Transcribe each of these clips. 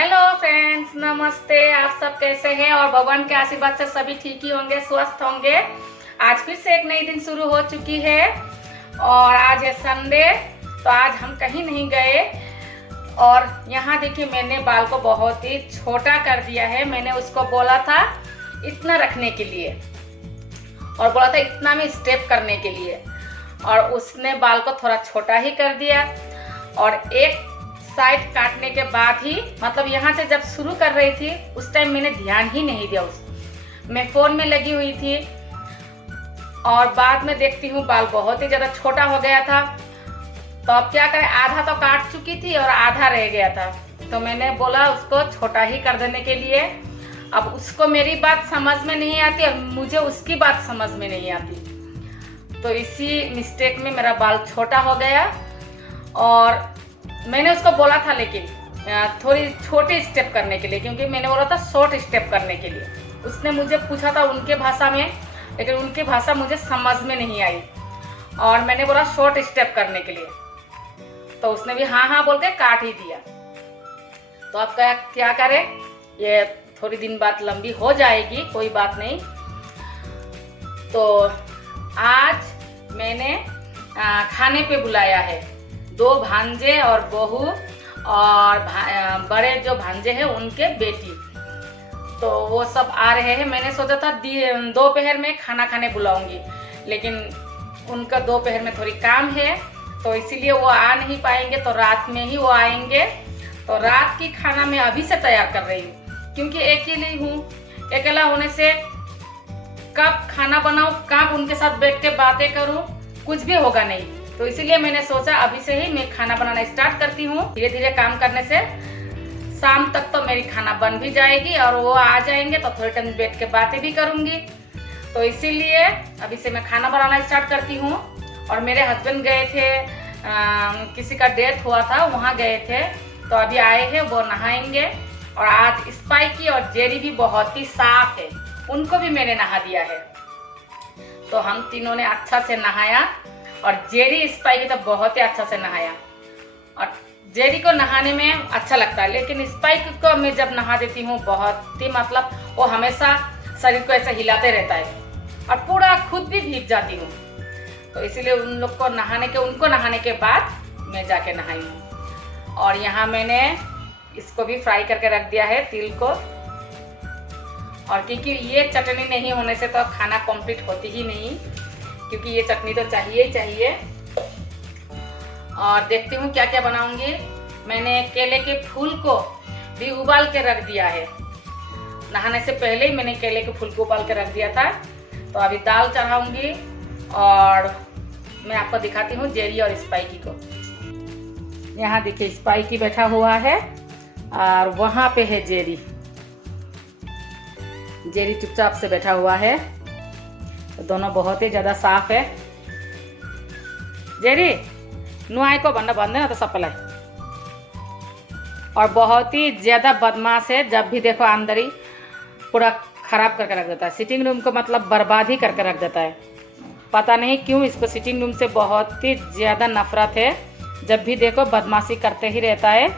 Hello friends, नमस्ते। आप सब कैसे हैं? और भगवान के आशीर्वाद से सभी ठीक ही होंगे, स्वस्थ होंगे। आज फिर से एक नई दिन शुरू हो चुकी है और आज है संडे, तो आज हम कहीं नहीं गए। और यहाँ देखिए, मैंने बाल को बहुत ही छोटा कर दिया है। मैंने उसको बोला था इतना रखने के लिए और बोला था इतना में स्टेप करने के लिए, और उसने बाल को थोड़ा छोटा ही कर दिया। और एक साइड काटने के बाद ही, मतलब यहाँ से जब शुरू कर रही थी उस टाइम मैंने ध्यान ही नहीं दिया, मैं फ़ोन में लगी हुई थी। और बाद में देखती हूँ बाल बहुत ही ज़्यादा छोटा हो गया था। तो अब क्या करें, आधा तो काट चुकी थी और आधा रह गया था। तो मैंने बोला उसको छोटा ही कर देने के लिए। अब उसको मेरी बात समझ में नहीं आती और मुझे उसकी बात समझ में नहीं आती, तो इसी मिस्टेक में मेरा बाल छोटा हो गया। और मैंने उसको बोला था लेकिन थोड़ी छोटी स्टेप करने के लिए, क्योंकि मैंने बोला था शॉर्ट स्टेप करने के लिए। उसने मुझे पूछा था उनके भाषा में, लेकिन उनकी भाषा मुझे समझ में नहीं आई और मैंने बोला शॉर्ट स्टेप करने के लिए। तो उसने भी हाँ हाँ बोल के काट ही दिया। तो अब क्या करें, ये थोड़ी दिन बाद लंबी हो जाएगी, कोई बात नहीं। तो आज मैंने खाने पे बुलाया है 2 भांजे और बहू, और बड़े जो भांजे हैं उनके बेटी। तो वो सब आ रहे हैं। मैंने सोचा था दोपहर में खाना खाने बुलाऊंगी, लेकिन उनका दोपहर में थोड़ी काम है, तो इसीलिए वो आ नहीं पाएंगे। तो रात में ही वो आएंगे। तो रात की खाना मैं अभी से तैयार कर रही हूँ, क्योंकि अकेली हूँ। अकेला होने से कब खाना बनाऊँ, कब उनके साथ बैठ के बातें करूँ, कुछ भी होगा नहीं। तो इसीलिए मैंने सोचा अभी से ही मैं खाना बनाना स्टार्ट करती हूँ। धीरे धीरे काम करने से शाम तक तो मेरी खाना बन भी जाएगी और वो आ जाएंगे तो थोड़ी टाइम बैठ के बातें भी करूँगी। तो इसीलिए अभी से मैं खाना बनाना स्टार्ट करती हूँ। और मेरे हस्बैंड गए थे, किसी का डेथ हुआ था, वहाँ गए थे। तो अभी आए हैं, वो नहाएंगे। और आज स्पाइकी और जेरी भी बहुत ही साफ है, उनको भी मैंने नहा दिया है। तो हम तीनों ने अच्छा से नहाया और जेरी स्पाइकी तो बहुत ही अच्छा से नहाया। और जेरी को नहाने में अच्छा लगता है, लेकिन स्पाइकी को मैं जब नहा देती हूँ बहुत ही, मतलब वो हमेशा शरीर को ऐसे हिलाते रहता है और पूरा खुद भी भीग जाती हूँ। तो इसीलिए उनको नहाने के बाद मैं जाके नहाई हूँ। और यहाँ मैंने इसको भी फ्राई करके रख दिया है, तिल को। और क्योंकि ये चटनी नहीं होने से तो खाना कंप्लीट होती ही नहीं, क्योंकि ये चटनी तो चाहिए ही चाहिए। और देखती हूँ क्या क्या बनाऊंगी। मैंने केले के फूल को भी उबाल के रख दिया है। नहाने से पहले ही मैंने केले के फूल को उबाल के रख दिया था। तो अभी दाल चढ़ाऊंगी और मैं आपको दिखाती हूँ जेरी और स्पाइकी को। यहाँ देखिए, स्पाइकी बैठा हुआ है और वहाँ पे है जेरी। जेरी चुपचाप से बैठा हुआ है। तो दोनों बहुत ही ज़्यादा साफ है। जेरी नुआई को भन्दैन त सबैलाई। और बहुत ही ज़्यादा बदमाश है, जब भी देखो अंदर ही पूरा खराब करके रख देता है। सिटिंग रूम को मतलब बर्बाद ही करके रख देता है। पता नहीं क्यों इसको सिटिंग रूम से बहुत ही ज़्यादा नफरत है। जब भी देखो बदमाशी करते ही रहता है।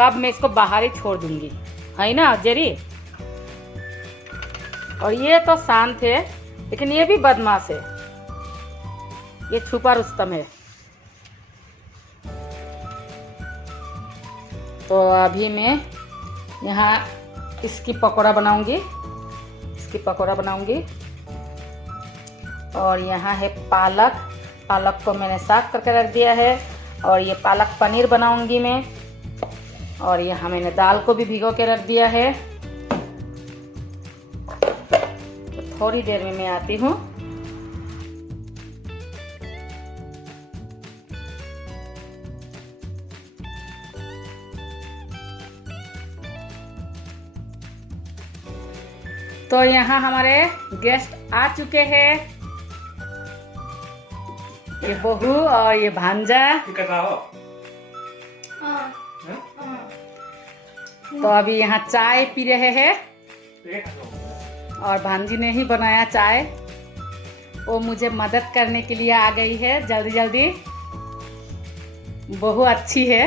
कब मैं इसको बाहर ही छोड़ दूंगी, है ना जेरी? और ये तो शांत है, लेकिन ये भी बदमाश है। ये छुपा रुस्तम है। तो अभी मैं यहाँ इसकी पकौड़ा बनाऊंगी। और यहाँ है पालक को मैंने साफ करके रख दिया है। और ये पालक पनीर बनाऊंगी मैं। और यहाँ मैंने दाल को भी भिगो के रख दिया है। तो थोड़ी देर में मैं आती हूँ। तो यहाँ हमारे गेस्ट आ चुके हैं, ये बहू और ये भांजा। तो अभी यहाँ चाय पी रहे हैं और भांजी ने ही बनाया चाय। वो मुझे मदद करने के लिए आ गई है जल्दी जल्दी। बहू अच्छी है।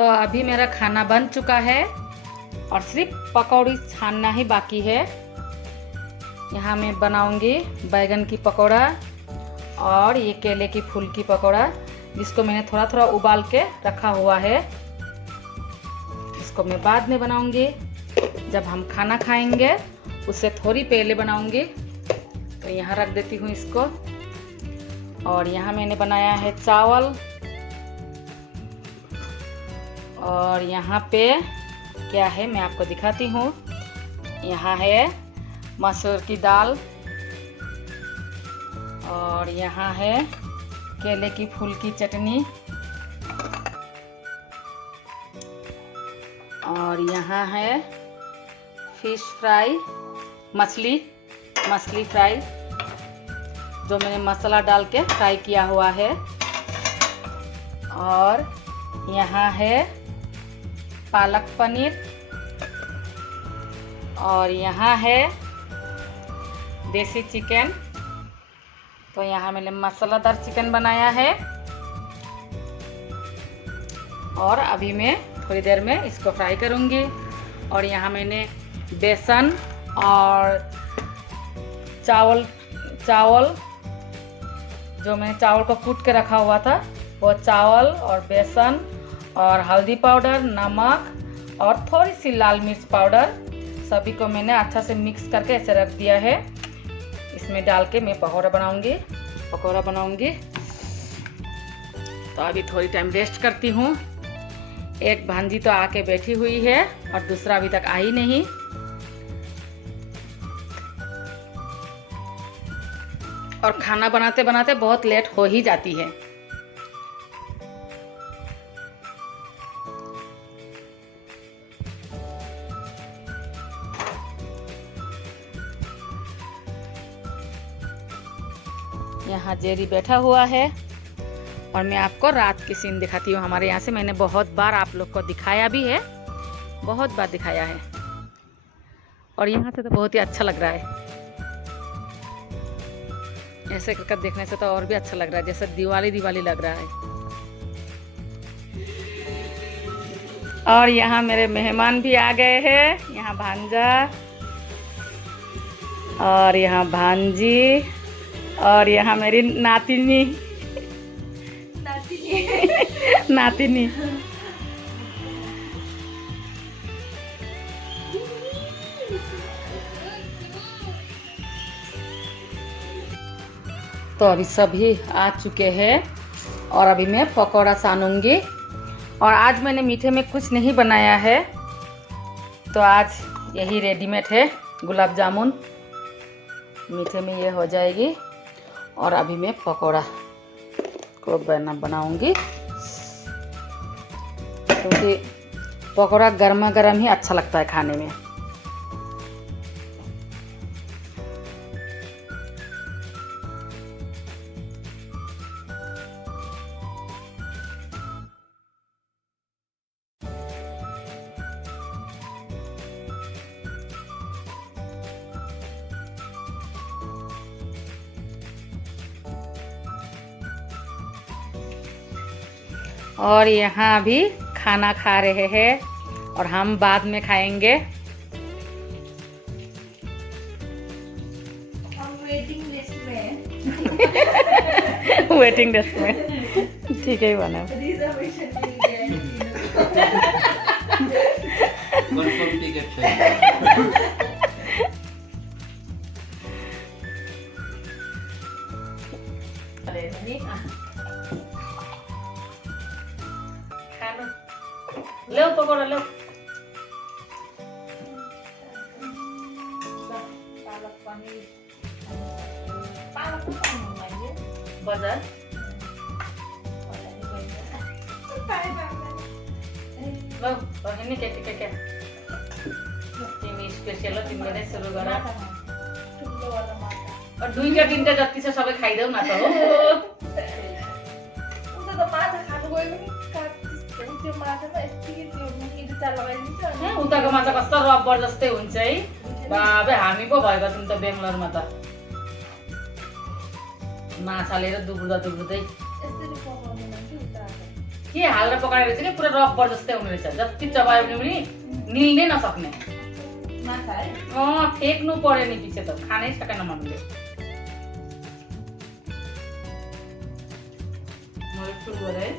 तो अभी मेरा खाना बन चुका है और सिर्फ पकौड़ी छानना ही बाकी है। यहाँ मैं बनाऊंगी बैगन की पकौड़ा और ये केले की फूल की पकौड़ा, जिसको मैंने थोड़ा थोड़ा उबाल के रखा हुआ है। इसको मैं बाद में बनाऊंगी, जब हम खाना खाएंगे उससे थोड़ी पहले बनाऊंगी। तो यहाँ रख देती हूँ इसको। और यहाँ मैंने बनाया है चावल, और यहाँ पे क्या है मैं आपको दिखाती हूँ। यहाँ है मसूर की दाल, और यहाँ है केले की फूल की चटनी, और यहाँ है फिश फ्राई, मछली फ्राई, जो मैंने मसाला डाल के फ्राई किया हुआ है। और यहाँ है पालक पनीर, और यहाँ है देसी चिकन। तो यहाँ मैंने मसालादार चिकन बनाया है, और अभी मैं थोड़ी देर में इसको फ्राई करूँगी। और यहाँ मैंने बेसन और चावल जो मैंने चावल को कूट के रखा हुआ था, वो चावल और बेसन और हल्दी पाउडर, नमक और थोड़ी सी लाल मिर्च पाउडर, सभी को मैंने अच्छा से मिक्स करके ऐसे रख दिया है। इसमें डाल के मैं पकौड़ा बनाऊंगी। तो अभी थोड़ी टाइम रेस्ट करती हूँ। एक भांजी तो आके बैठी हुई है और दूसरा अभी तक आई नहीं। और खाना बनाते बनाते बहुत लेट हो ही जाती है। यहाँ जेरी बैठा हुआ है, और मैं आपको रात की सीन दिखाती हूँ। हमारे यहाँ से मैंने बहुत बार आप लोग को दिखाया भी है, बहुत बार दिखाया है, और यहाँ से तो बहुत ही अच्छा लग रहा है। ऐसे करके देखने से तो और भी अच्छा लग रहा है, जैसे दिवाली लग रहा है। और यहाँ मेरे मेहमान भी आ गए हैं। यहाँ भांजा, और यहाँ भांजी, और यहाँ मेरी नातिनी नातिनी। तो अभी सभी आ चुके हैं, और अभी मैं पकौड़ा छानूंगी। और आज मैंने मीठे में कुछ नहीं बनाया है, तो आज यही रेडीमेड है गुलाब जामुन, मीठे में ये हो जाएगी। और अभी मैं पकौड़ा को बनाऊंगी, क्योंकि पकौड़ा गर्मा गर्म ही अच्छा लगता है खाने में। और यहाँ अभी खाना खा रहे हैं, और हम बाद में खाएंगे। हम वेटिंग लिस्ट में वेटिंग लिस्ट में ठीक है बना। रिजर्वेशन मिल गया कंफर्म टिकट चाहिए। लो पकौड़ा लो। पालक पनीर, बजार लो। और के क्या तिमी स्पेशल हो, तिमीले नै सुरु गर। और दुईटा तीनटा जति छ सबै खाइदेऊ न त हो। उताको माछा कस्तो रब्बर जस्तै हुन्छ है। बाबे हामी पो भएको थियौँ त बेङ्गलोरमा त, माछा लिएर दुब्दा दुब्दै के हालेर पकाएर रहेछ कि पुरा रबर जस्तै हुने रहेछ, जति चबायो भने पनि निल्नै नसक्ने। माछा है फेक्नु पर्यो नि पछि त खानै सकेन मनले। मैले सुरु गरेँ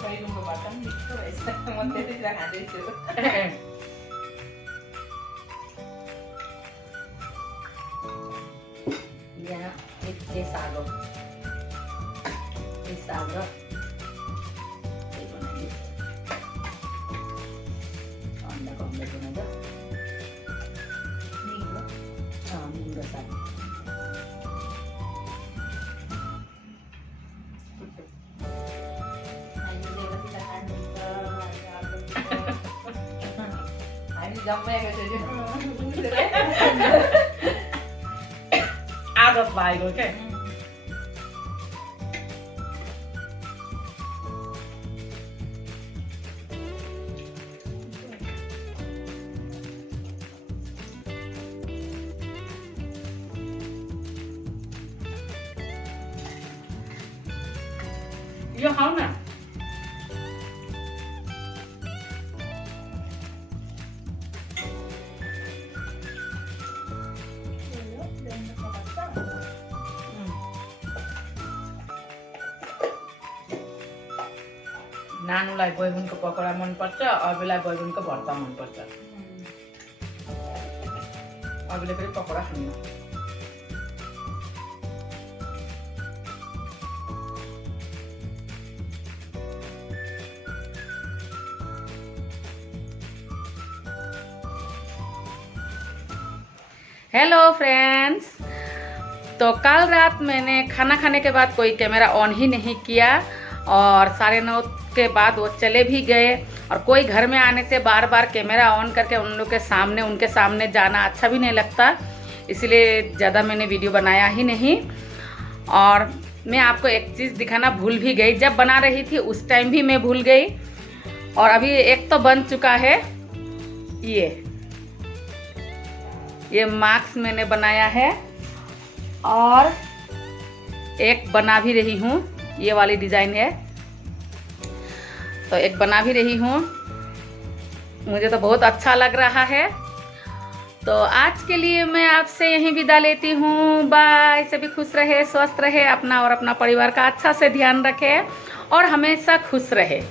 बैगुनको भर्ता पनि मिठो रहेछ म त्यतिखेर खाँदैछु यहाँ ये साग हो, ये साग र ये बनाइए अंडाको अमलेट बनाउँछ। निगो साग हामी जम्मेको छु आदत भएको क्या। यो खाऊ न। नानुलाई बैगुनको पकौडा मनपर्छ, अरूलाई बैगुनको भर्ता मनपर्छ। अरूले फेरि पकौडा खान्न। हेलो फ्रेंड्स, तो कल रात मैंने खाना खाने के बाद कोई कैमरा ऑन ही नहीं किया और 9:30 के बाद वो चले भी गए और कोई घर में आने से बार बार कैमरा ऑन करके उन लोग के सामने उनके सामने जाना अच्छा भी नहीं लगता, इसलिए ज़्यादा मैंने वीडियो बनाया ही नहीं। और मैं आपको एक चीज़ दिखाना भूल भी गई, जब बना रही थी उस टाइम भी मैं भूल गई। और अभी एक तो बन चुका है, ये मास्क मैंने बनाया है और एक बना भी रही हूँ, ये वाली डिज़ाइन है तो एक बना भी रही हूँ। मुझे तो बहुत अच्छा लग रहा है। तो आज के लिए मैं आपसे यहीं विदा लेती हूँ। बाय। सभी खुश रहे, स्वस्थ रहे, अपना और अपना परिवार का अच्छा से ध्यान रखे और हमेशा खुश रहे।